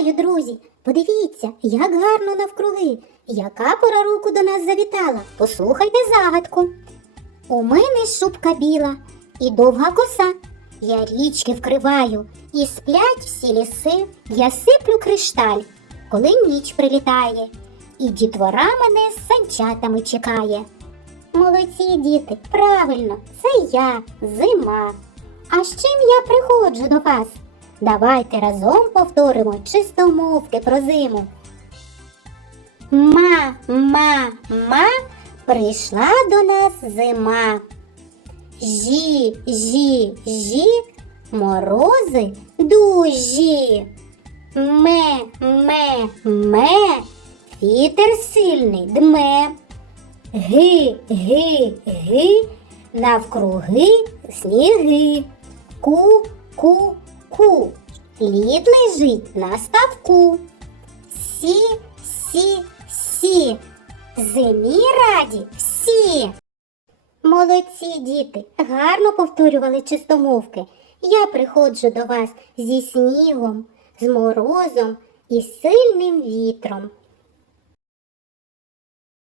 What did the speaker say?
Вітаю, друзі! Подивіться, як гарно навкруги. Яка пора року до нас завітала. Послухайте загадку. У мене шубка біла і довга коса. Я річки вкриваю, і сплять всі ліси. Я сиплю кришталь, коли ніч прилітає, і дітвора мене з санчатами чекає. Молодці діти, правильно, це я, зима. А з чим я приходжу до вас? Давайте разом повторимо чистомовки про зиму. Ма, ма, ма, прийшла до нас зима. Жі, жі, жі, морози дужі. Ме, ме, ме, вітер сильний дме. Ги, ги, ги, навкруги сніги. Ку, ку, ку. Лід лежить на ставку. Сі, сі, сі. Зимі раді всі. Молодці діти, гарно повторювали чистомовки. Я приходжу до вас зі снігом, з морозом і сильним вітром.